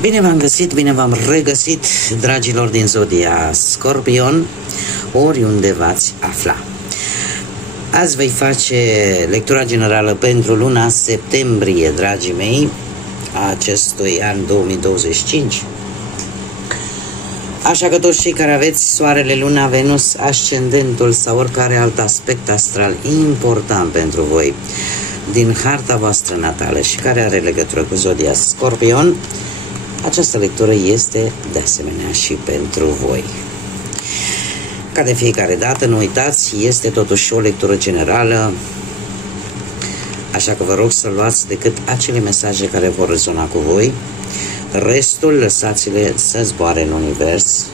Bine v-am găsit, bine v-am regăsit, dragilor din Zodia Scorpion, oriunde v-ați afla. Azi voi face lectura generală pentru luna septembrie, dragii mei, a acestui an 2025. Așa că toți cei care aveți Soarele, Luna, Venus, Ascendentul sau oricare alt aspect astral important pentru voi din harta voastră natală și care are legătură cu Zodia Scorpion, această lectură este de asemenea și pentru voi. Ca de fiecare dată, nu uitați, este totuși o lectură generală, așa că vă rog să luați decât acele mesaje care vor rezona cu voi. Restul lăsați-le să zboare în univers,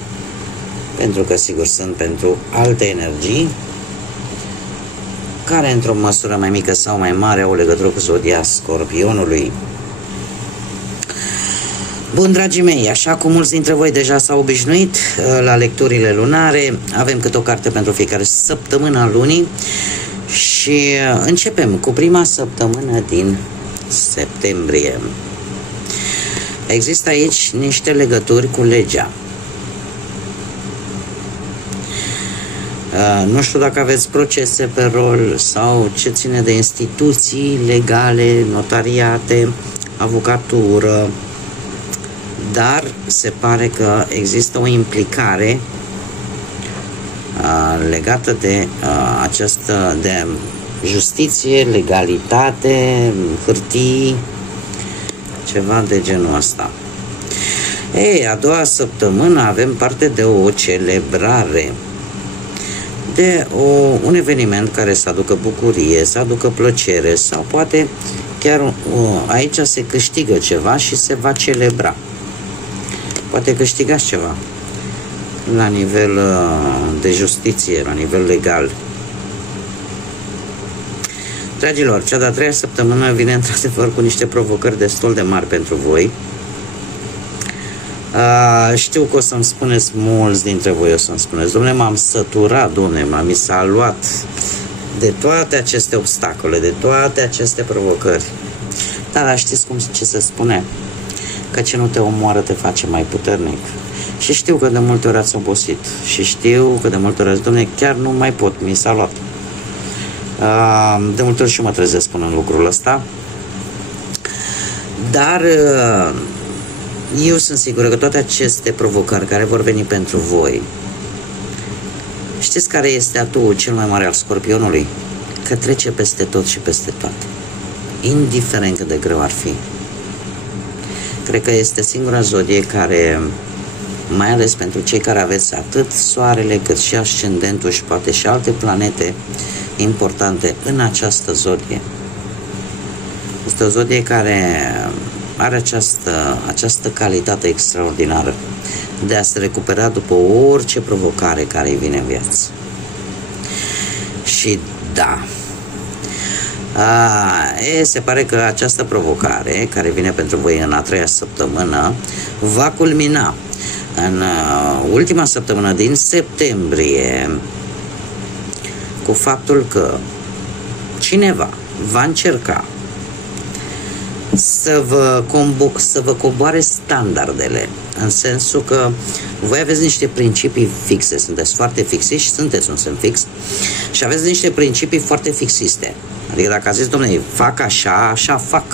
pentru că sigur sunt pentru alte energii care într-o măsură mai mică sau mai mare au legătură cu Zodia Scorpionului. Bun, dragii mei, așa cum mulți dintre voi deja s-au obișnuit la lecturile lunare, avem câte o carte pentru fiecare săptămână a lunii și începem cu prima săptămână din septembrie. Există aici niște legături cu legea. Nu știu dacă aveți procese pe rol sau ce ține de instituții legale, notariate, avocatură, dar se pare că există o implicare legată de această de justiție, legalitate, hârtii, ceva de genul ăsta. Ei, a doua săptămână avem parte de o celebrare, de un eveniment care să aducă bucurie, să aducă plăcere sau poate chiar aici se câștigă ceva și se va celebra. Poate câștigați ceva la nivel de justiție, la nivel legal. Dragilor, cea de-a treia săptămână vine într-adevăr cu niște provocări destul de mari pentru voi. Știu că o să-mi spuneți, mulți dintre voi o să-mi spuneți, dom'le, m-am săturat, dom'le, mi s-a luat de toate aceste obstacole, de toate aceste provocări. Dar știți ce se spune? Că ce nu te omoară te face mai puternic. Și știu că de multe ori ați obosit. Și știu că de multe ori ați, dom'le, chiar nu mai pot, mi s-a luat. De multe ori și mă trezesc spunând lucrul ăsta. Dar eu sunt sigură că toate aceste provocări care vor veni pentru voi, știți care este atuul cel mai mare al Scorpionului? Că trece peste tot și peste toate, indiferent cât de greu ar fi. Cred că este singura zodie care, mai ales pentru cei care aveți atât Soarele cât și Ascendentul și poate și alte planete importante în această zodie, este o zodie care are această calitate extraordinară de a se recupera după orice provocare care îi vine în viață. Și da, se pare că această provocare care vine pentru voi în a treia săptămână va culmina în ultima săptămână din septembrie cu faptul că cineva va încerca să vă coboare standardele, în sensul că voi aveți niște principii fixe, sunteți foarte fixi și sunteți un semn fix și aveți niște principii foarte fixiste. Adică dacă ați zis, dom'le, fac așa, așa fac,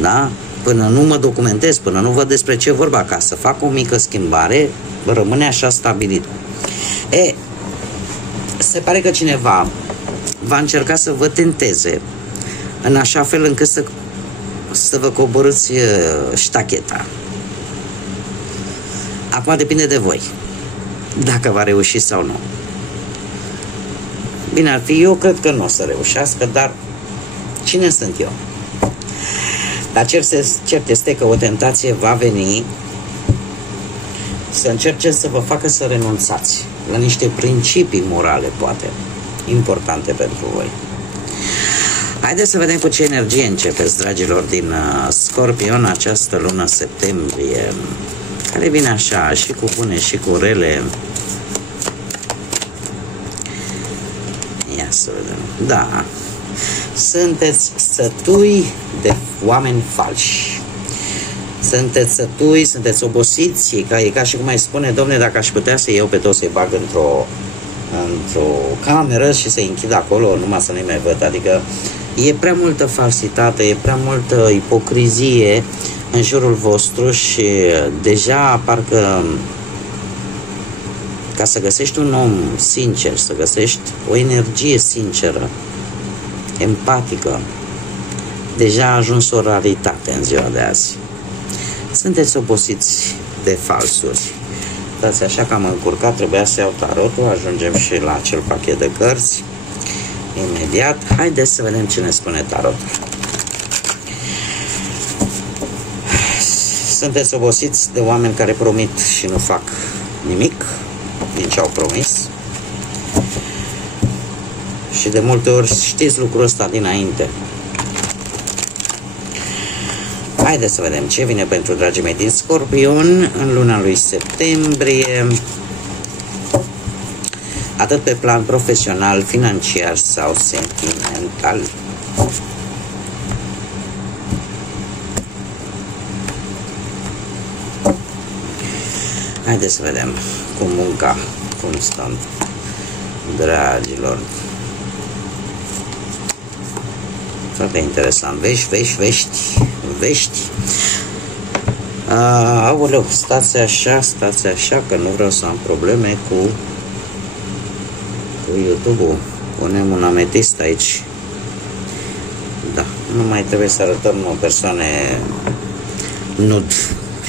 da? Până nu mă documentez, până nu văd despre ce vorba, ca să fac o mică schimbare, rămâne așa stabilit. Se pare că cineva va încerca să vă tenteze în așa fel încât să vă coborâți ștacheta. Acum depinde de voi dacă va reuși sau nu. Bine ar fi, eu cred că nu o să reușească, dar cine sunt eu? Dar cert este că o tentație va veni să încerce să vă facă să renunțați la niște principii morale, poate, importante pentru voi. Haideți să vedem cu ce energie începeți, dragilor din Scorpion, această lună septembrie, care vine așa, și cu bune și cu rele. Ia să vedem. Da, sunteți sătui de oameni falși. Sunteți sătui, sunteți obosiți, e ca și cum mai spune, domne, dacă aș putea să iau pe toți să-i bag într-o cameră și să-i închid acolo, numai să nu-i mai văd. Adică e prea multă falsitate, e prea multă ipocrizie în jurul vostru și deja parcă ca să găsești un om sincer, să găsești o energie sinceră, empatică, deja a ajuns o raritate în ziua de azi. Sunteți obosiți de falsuri. Dați așa că am încurcat, trebuia să iau tarotul, ajungem și la acel pachet de cărți. Imediat, haideți să vedem ce ne spune tarotul. Sunteți obosiți de oameni care promit și nu fac nimic din ce au promis. Și de multe ori știți lucrul ăsta dinainte. Haideți să vedem ce vine pentru dragii mei din Scorpion în luna lui septembrie, atât pe plan profesional, financiar sau sentimental. Haideți să vedem cu munca, cum stăm, dragilor. Foarte interesant. Vești. Aoleu, stați așa, că nu vreau să am probleme cu YouTube-ul. Punem un ametist aici. Da, nu mai trebuie să arătăm o persoane nud.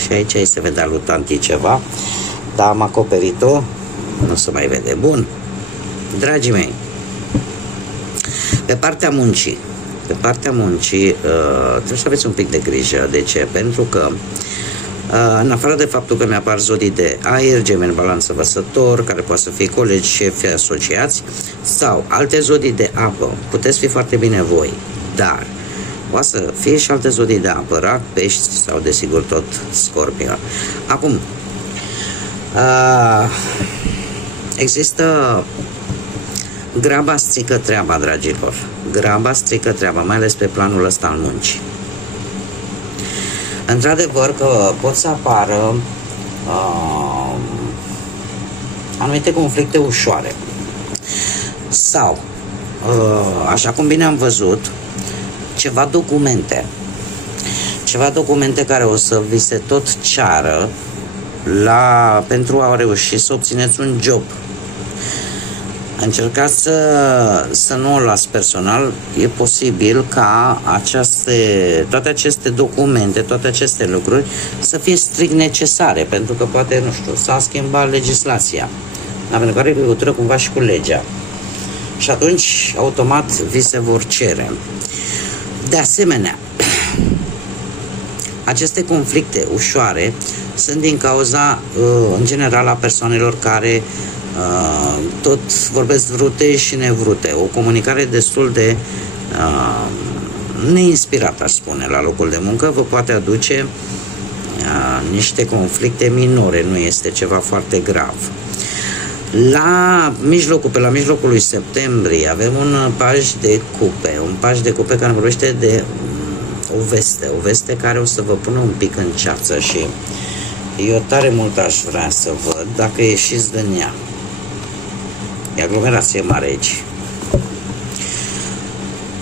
Și aici se vedea lutantii ceva, dar am acoperit-o, nu se mai vede. Bun, dragii mei, pe partea muncii, trebuie să aveți un pic de grijă. De ce? Pentru că în afară de faptul că mi-apar zodii de aer, Gemeni, Balanță, Vărsător, care poate să fie colegi, șefi, asociați, sau alte zodii de apă, puteți fi foarte bine voi, dar poate să fie și alte zodii de apă, Rac, Pești sau desigur tot Scorpion. Acum, există graba strică treaba, dragilor. Graba strică treaba, mai ales pe planul ăsta al muncii. Într-adevăr că pot să apară anumite conflicte ușoare. Sau, așa cum bine am văzut, ceva documente care o să vi se tot ceară pentru a reuși să obțineți un job. Încercați să nu o las personal. E posibil ca toate aceste documente, toate aceste lucruri să fie strict necesare, pentru că poate, nu știu, s-a schimbat legislația, pentru că are legătură cumva și cu legea. Și atunci, automat, vi se vor cere. De asemenea, aceste conflicte ușoare sunt din cauza, în general, a persoanelor care tot vorbesc vrute și nevrute. O comunicare destul de neinspirată, aș spune, la locul de muncă vă poate aduce niște conflicte minore, nu este ceva foarte grav. Pe la mijlocul lui septembrie avem un paj de cupe care vorbește de o veste care o să vă pună un pic în ceață și eu tare mult aș vrea să văd dacă ieșiți din ea. E aglomerație mare aici.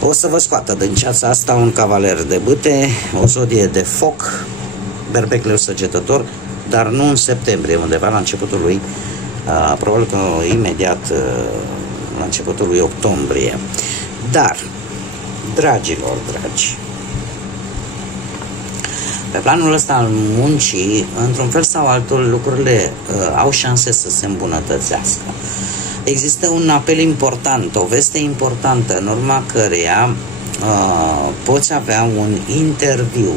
O să vă scoată din ceața asta un cavaler de bâte, o zodie de foc, berbec leu săgetător, dar nu în septembrie, undeva la începutul lui, probabil că imediat la începutul lui octombrie. Dar, dragilor dragi, pe planul ăsta al muncii, într-un fel sau altul, lucrurile au șanse să se îmbunătățească. Există un apel important, o veste importantă, în urma căreia poți avea un interviu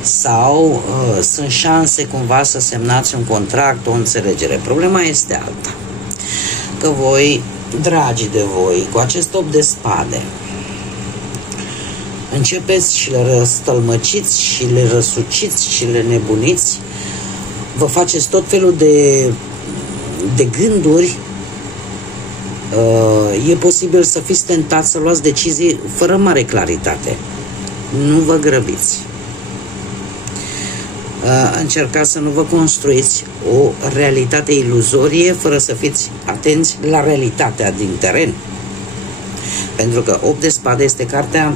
sau sunt șanse cumva să semnați un contract, o înțelegere. Problema este alta, că voi, dragi de voi, cu acest 8 de spade, începeți și le răstălmăciți și le răsuciți și le nebuniți, vă faceți tot felul de gânduri. E posibil să fiți tentați să luați decizii fără mare claritate. Nu vă grăbiți. încercați să nu vă construiți o realitate iluzorie fără să fiți atenți la realitatea din teren. Pentru că 8 de spade este cartea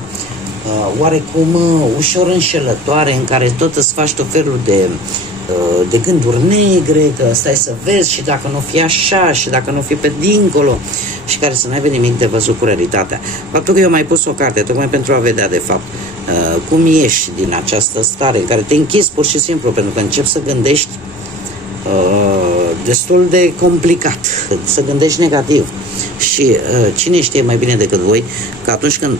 oarecum ușor înșelătoare, în care tot îți faci tot felul de gânduri negre, că stai să vezi și dacă nu fi așa și dacă nu fi pe dincolo, și care să nu aibă nimic de văzut cu realitatea. Faptul că eu mai pus o carte tocmai pentru a vedea de fapt cum ieși din această stare în care te închizi pur și simplu, pentru că începi să gândești destul de complicat, să gândești negativ. Și cine știe mai bine decât voi că atunci când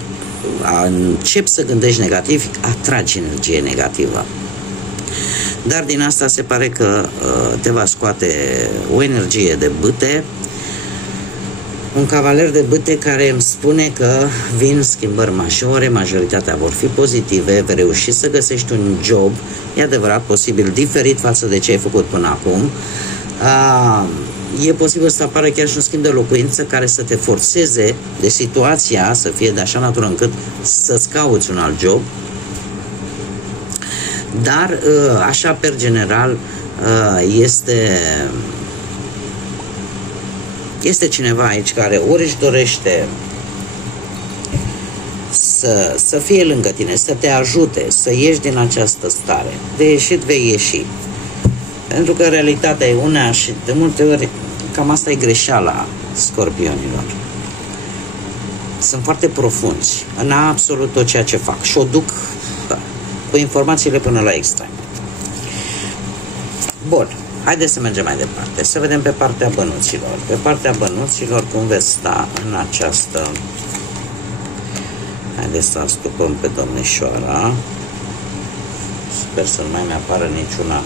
începi să gândești negativ, atragi energie negativă. Dar din asta se pare că te va scoate o energie de bâte, un cavaler de bâte care îmi spune că vin schimbări majore, majoritatea vor fi pozitive, vei reuși să găsești un job, e adevărat, posibil diferit față de ce ai făcut până acum. E posibil să apară chiar și un schimb de locuință care să te forțeze de situația să fie de așa natură încât să-ți cauți un alt job. Dar, așa, per general, este cineva aici care ori își dorește să fie lângă tine, să te ajute, să ieși din această stare. De ieșit vei ieși. Pentru că realitatea e una și de multe ori cam asta e greșeala scorpionilor. Sunt foarte profunzi în absolut tot ceea ce fac și o duc cu informațiile până la extrem. Bun, haideți să mergem mai departe, să vedem pe partea bănuților. Pe partea bănuților cum veți sta în această... Haideți să astupăm pe domnișoara. Sper să nu mai apară niciuna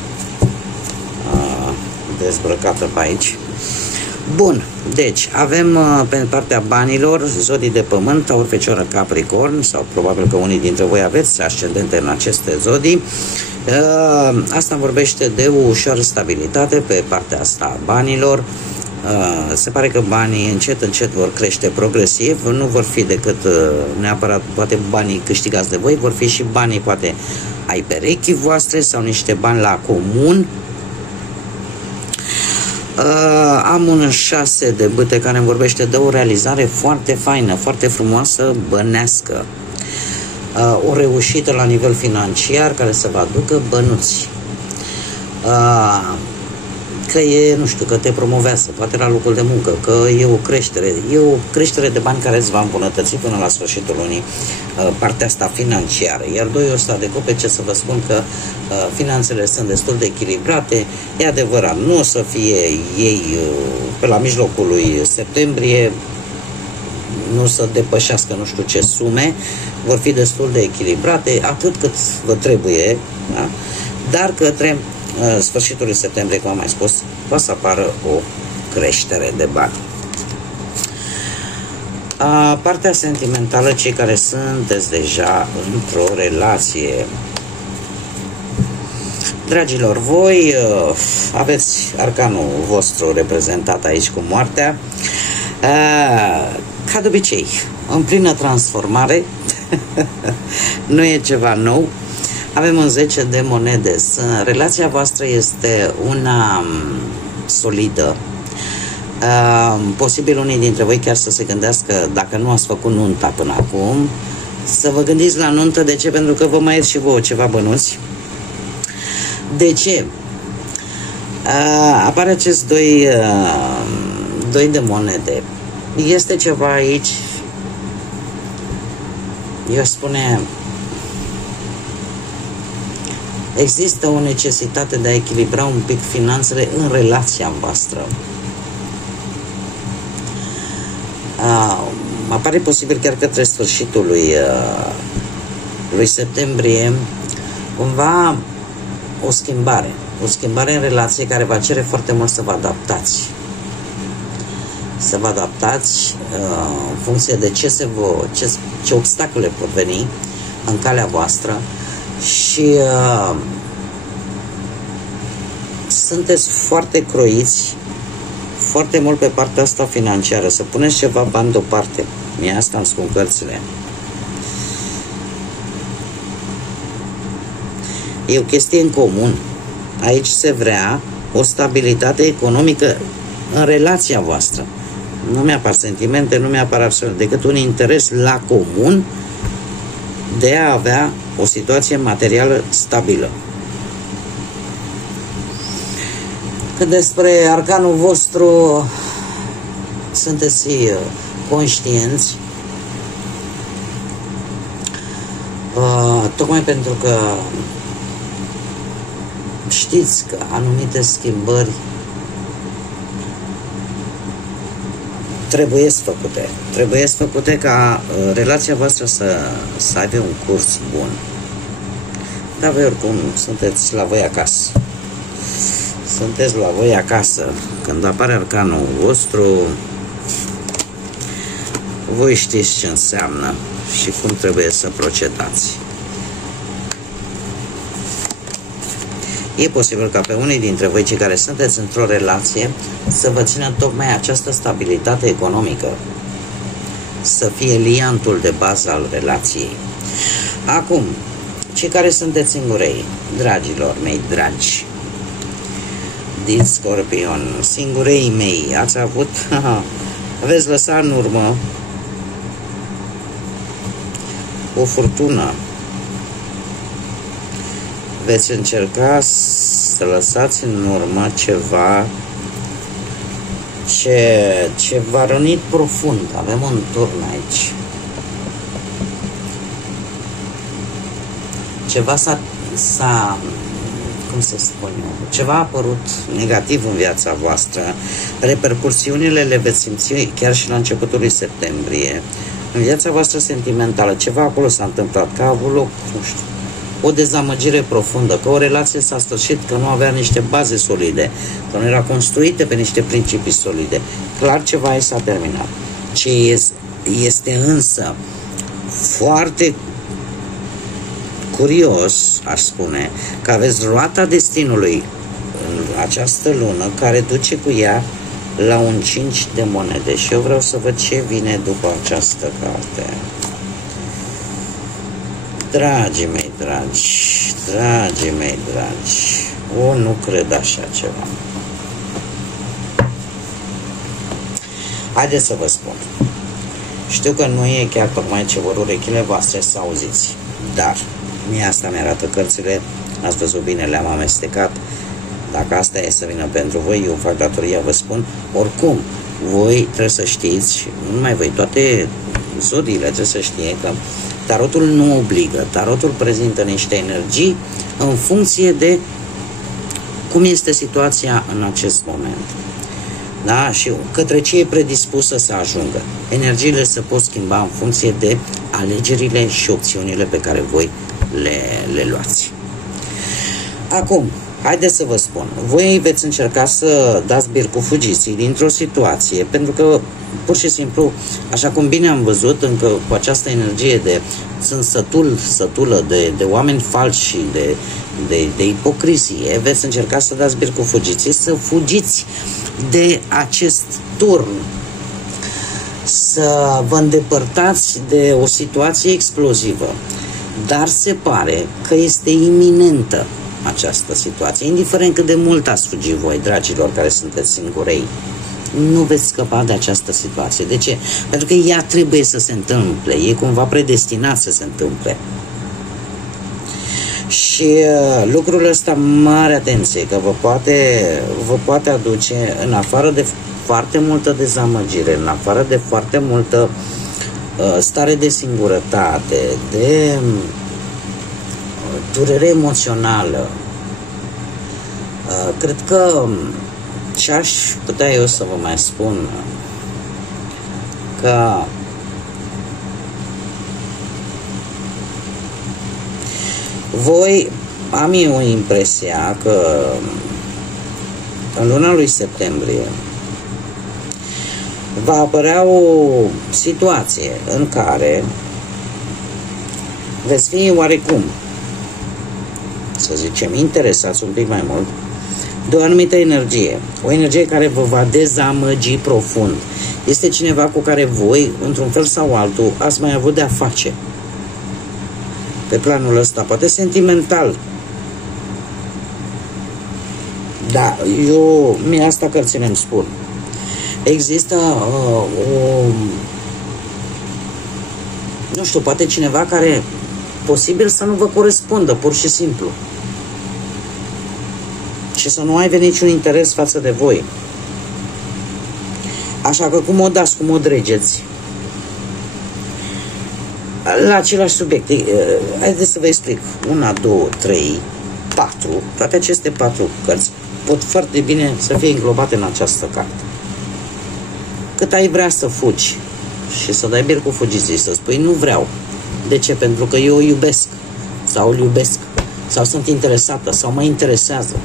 dezbrăcată pe aici. Bun, deci avem pe partea banilor zodii de pământ, Taur, Fecioară, Capricorn, sau probabil că unii dintre voi aveți ascendente în aceste zodii. Asta vorbește de o ușoară stabilitate pe partea asta a banilor. Se pare că banii încet, încet vor crește progresiv, nu vor fi decât neapărat poate banii câștigați de voi, vor fi și banii poate ai perechii voastre sau niște bani la comun. Am un 6 de bâte care îmi vorbește de o realizare foarte faină, foarte frumoasă, bănească. O reușită la nivel financiar care să vă aducă bănuți. Că e, nu știu, că te promovează, poate la locul de muncă, că e o creștere de bani care îți va îmbunătăți până la sfârșitul lunii partea asta financiară. Iar doi ăsta de cope, ce să vă spun, că finanțele sunt destul de echilibrate. E adevărat, nu o să fie ei pe la mijlocul lui septembrie, nu să depășească nu știu ce sume, vor fi destul de echilibrate, atât cât vă trebuie, da? Dar către sfârșitul lui septembrie, cum am mai spus, va să apară o creștere de bani. Partea sentimentală, cei care sunteți deja într-o relație, dragilor, voi aveți arcanul vostru reprezentat aici cu moartea, ca de obicei, în plină transformare, nu e ceva nou. Avem un 10 de monede. Relația voastră este una solidă. Posibil unii dintre voi chiar să se gândească, dacă nu ați făcut nunta până acum, să vă gândiți la nuntă. De ce? Pentru că vă mai ieși și vouă ceva bănuți. De ce? Apare acest doi de monede. Este ceva aici, eu spune, există o necesitate de a echilibra un pic finanțele în relația voastră. Apare posibil chiar către sfârșitul lui septembrie cumva o schimbare în relație care va cere foarte mult să vă adaptați. Să vă adaptați în funcție de ce obstacole pot veni în calea voastră și sunteți foarte croiți foarte mult pe partea asta financiară, să puneți ceva bani deoparte. Mie asta îmi spun cărțile. E o chestie în comun. Aici se vrea o stabilitate economică în relația voastră. Nu mi-apar sentimente, nu mi-apar absolut decât un interes la comun de a avea o situație materială stabilă. Cât despre arcanul vostru, sunteți conștienți, tocmai pentru că știți că anumite schimbări trebuie făcute ca relația voastră să aibă un curs bun. Dar voi oricum sunteți la voi acasă. Sunteți la voi acasă. Când apare arcanul vostru, voi știți ce înseamnă și cum trebuie să procedați. E posibil ca pe unii dintre voi, cei care sunteți într-o relație, să vă țină tocmai această stabilitate economică, să fie liantul de bază al relației. Acum, cei care sunteți singurei, dragilor mei dragi, din Scorpion, singurei mei, aveți lăsat în urmă o furtună. Veți încerca să lăsați în urmă ceva ce v-a rănit profund. Avem un turn aici. Ceva cum să spun eu, ceva a apărut negativ în viața voastră. Repercursiunile le veți simți chiar și la începutul lui septembrie. În viața voastră sentimentală, ceva acolo s-a întâmplat, că a avut loc, nu știu, o dezamăgire profundă, că o relație s-a sfârșit, că nu avea niște baze solide, că nu era construită pe niște principii solide. Clar ceva s-a terminat. Ce este însă foarte curios, aș spune, că aveți roata destinului în această lună, care duce cu ea la un 5 de monede. Și eu vreau să văd ce vine după această carte. Dragii mei dragi, nu cred așa ceva. Haideți să vă spun. Știu că nu e chiar tocmai ce vor urechile voastre să auziți, dar mie asta mi-arată cărțile, ați văzut bine, le-am amestecat. Dacă asta e să vină pentru voi, eu fac datoria, vă spun. Oricum, voi trebuie să știți, nu numai voi, toate zodiile trebuie să știe că tarotul nu obligă, tarotul prezintă niște energii în funcție de cum este situația în acest moment. Da? Și către ce e predispusă să ajungă. Energiile se pot schimba în funcție de alegerile și opțiunile pe care voi le luați. Acum, haideți să vă spun, voi veți încerca să dați bir cu fugiții dintr-o situație, pentru că pur și simplu, așa cum bine am văzut, încă cu această energie sunt sătulă de oameni falși și de ipocrizie, veți încerca să dați bir cu fugiții, să fugiți de acest turn, să vă îndepărtați de o situație explozivă. Dar se pare că este iminentă această situație, indiferent cât de mult ați fugi voi, dragilor care sunteți singurei, nu veți scăpa de această situație. De ce? Pentru că ea trebuie să se întâmple, e cumva predestinat să se întâmple. Și lucrul ăsta, mare atenție, că vă poate aduce, în afară de foarte multă dezamăgire, în afară de foarte multă stare de singurătate, de durere emoțională, cred că ce aș putea eu să vă mai spun, că voi, am eu impresia că în luna lui septembrie va apărea o situație în care veți fi oarecum, să zicem, interesați un pic mai mult de o anumită energie, o energie care vă va dezamăgi profund. Este cineva cu care voi, într-un fel sau altul, ați mai avut de-a face pe planul ăsta, poate sentimental. Da, mie asta cărțile îmi spun. Există nu știu, poate cineva care posibil să nu vă corespundă, pur și simplu. Și să nu aibă niciun interes față de voi. Așa că cum o dați, cum o dregeți la același subiect. Haideți să vă explic. 1, 2, 3, 4. Toate aceste 4 cărți pot foarte bine să fie înglobate în această carte. Cât ai vrea să fugi și să dai bir cu fugiții, să spui nu vreau. De ce? Pentru că eu o iubesc sau îl iubesc sau sunt interesată sau mă interesează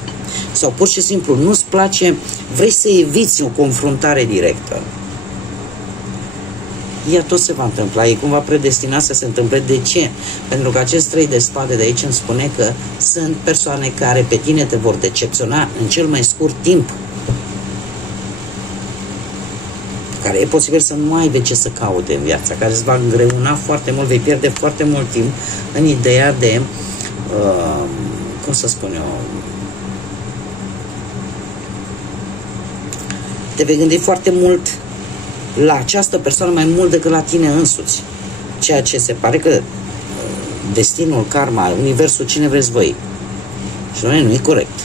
sau pur și simplu nu-ți place, vrei să eviți o confruntare directă. Ea tot se va întâmpla, e cumva predestinat să se întâmple. De ce? Pentru că acest 3 de spade de aici îmi spune că sunt persoane care pe tine te vor decepționa în cel mai scurt timp, care e posibil să nu aibă ce să caute în viața, care îți va îngreuna foarte mult, vei pierde foarte mult timp în ideea de cum să spun eu, te vei gândi foarte mult la această persoană mai mult decât la tine însuți. Ceea ce se pare că destinul, karma, universul, cine vreți voi. Și nu e corect.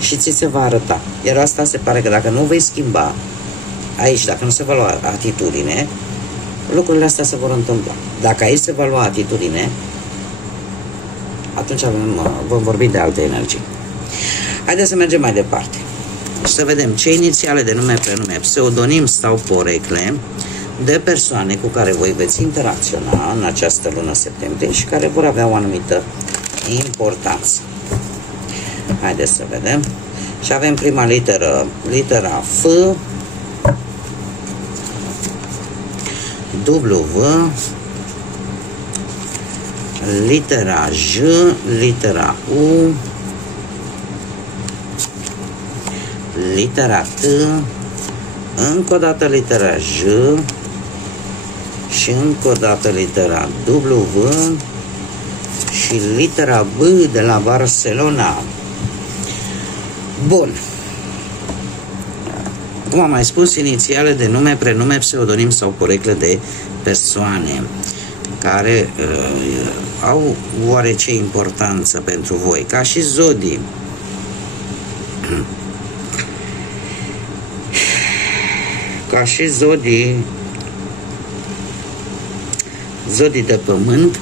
Și ți se va arăta. Iar asta se pare că dacă nu vei schimba aici, dacă nu se va lua atitudine, lucrurile astea se vor întâmpla. Dacă aici se va lua atitudine, atunci vom vorbi de alte energii. Haideți să mergem mai departe. Să vedem ce inițiale de nume, prenume, pseudonim sau porecle de persoane cu care voi veți interacționa în această lună septembrie și care vor avea o anumită importanță. Haideți să vedem. Și avem prima literă, litera F, W, litera J, litera U, litera T, încă o dată litera J și încă o dată litera W și litera B de la Barcelona. Bun. Cum am mai spus, inițiale de nume, prenume, pseudonim sau porecle de persoane care au oarece importanță pentru voi, ca și zodii. Ca și zodii de pământ,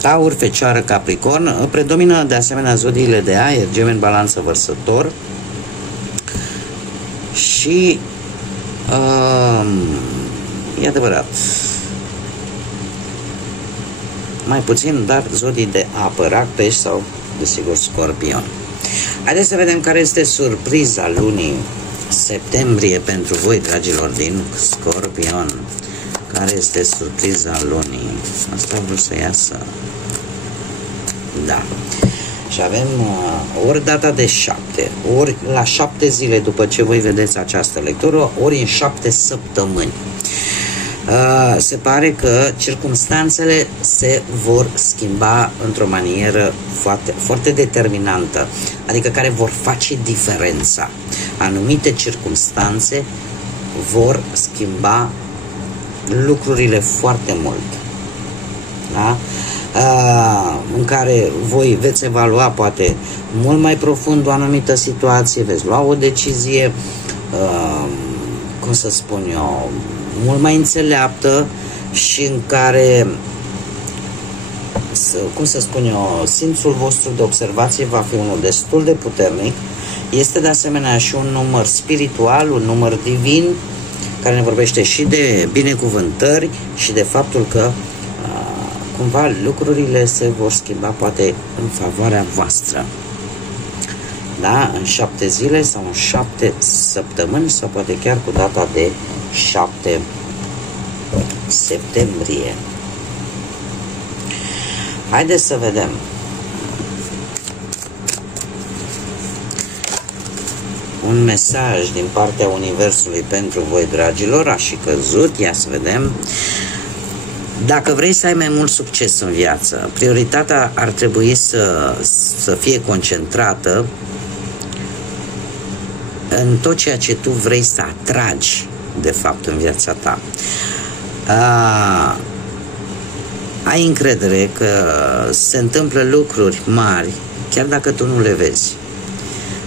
Taur, Fecioară, Capricorn, predomină de asemenea zodiile de aer, Gemeni, Balanță, Vărsător și e adevărat, mai puțin, dar zodii de apă, Rac, Pești sau, desigur, Scorpion. Haideți să vedem care este surpriza lunii septembrie pentru voi, dragilor din Scorpion. Care este surpriza lunii? Asta vreau să iasă. Da. Și avem ori data de 7, ori la 7 zile după ce voi vedeți această lectură, ori în 7 săptămâni. Se pare că circumstanțele se vor schimba într-o manieră foarte, foarte determinantă, adică care vor face diferența. Anumite circumstanțe vor schimba lucrurile foarte mult, da? În care voi veți evalua poate mult mai profund o anumită situație, veți lua o decizie, cum să spun eu, mult mai înțeleaptă și în care, cum să spun eu, simțul vostru de observație va fi unul destul de puternic. Este de asemenea și un număr spiritual, un număr divin, care ne vorbește și de binecuvântări și de faptul că cumva lucrurile se vor schimba poate în favoarea voastră. Da? În 7 zile sau în 7 săptămâni sau poate chiar cu data de 7 septembrie. Haideți să vedem. Un mesaj din partea Universului pentru voi, dragilor, a și căzut. Ia să vedem. Dacă vrei să ai mai mult succes în viață, prioritatea ar trebui să fie concentrată în tot ceea ce tu vrei să atragi, de fapt, în viața ta. Ai încredere că se întâmplă lucruri mari, chiar dacă tu nu le vezi.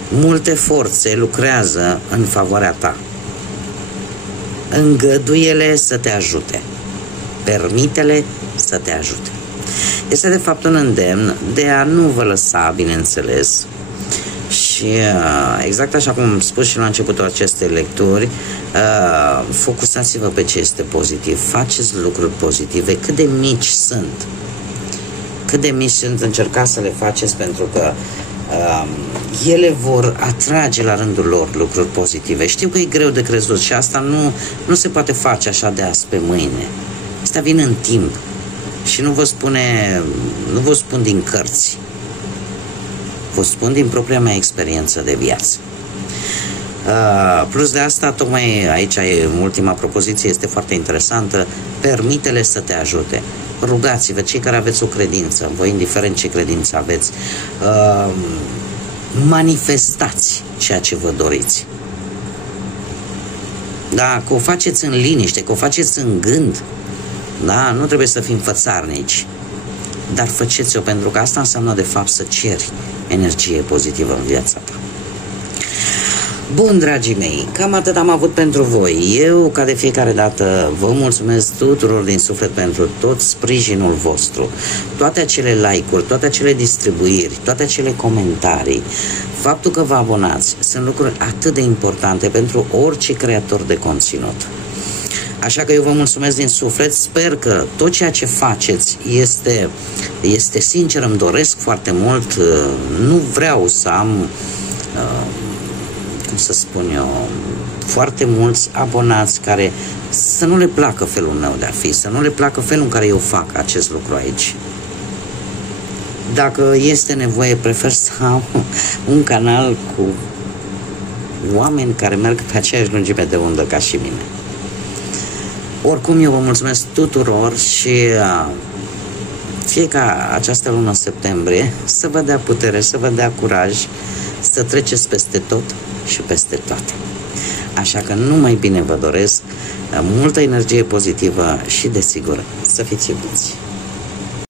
Multe forțe lucrează în favoarea ta. Îngăduie-le să te ajute. Permite-le să te ajute. Este de fapt un îndemn de a nu vă lăsa, bineînțeles, și exact așa cum am spus și la începutul acestei lecturi, focusați-vă pe ce este pozitiv, faceți lucruri pozitive, cât de mici sunt. Cât de mici sunt, încercați să le faceți, pentru că ele vor atrage la rândul lor lucruri pozitive. Știu că e greu de crezut și asta nu se poate face așa de azi pe mâine. Asta vine în timp și nu vă spun din cărți, vă spun din propria mea experiență de viață. Plus de asta, tocmai aici ultima propoziție este foarte interesantă: permite-le să te ajute. Rugați-vă, cei care aveți o credință, voi indiferent ce credință aveți, manifestați ceea ce vă doriți. Da, că o faceți în liniște, că o faceți în gând. Da, nu trebuie să fim fățarnici, dar faceți-o, pentru că asta înseamnă de fapt să ceri energie pozitivă în viața ta. Bun, dragii mei, cam atât am avut pentru voi. Eu, ca de fiecare dată, vă mulțumesc tuturor din suflet pentru tot sprijinul vostru, toate acele like-uri, toate acele distribuiri, toate acele comentarii. Faptul că vă abonați sunt lucruri atât de importante pentru orice creator de conținut. Așa că eu vă mulțumesc din suflet, sper că tot ceea ce faceți este sincer, îmi doresc foarte mult, nu vreau să am, cum să spun eu, foarte mulți abonați care să nu le placă felul meu de a fi, să nu le placă felul în care eu fac acest lucru aici. Dacă este nevoie, prefer să am un canal cu oameni care merg pe aceeași lungime de undă ca și mine. Oricum, eu vă mulțumesc tuturor și fie ca această lună septembrie să vă dea putere, să vă dea curaj, să treceți peste tot și peste toate. Așa că numai bine vă doresc, multă energie pozitivă și, desigur, să fiți iubiți.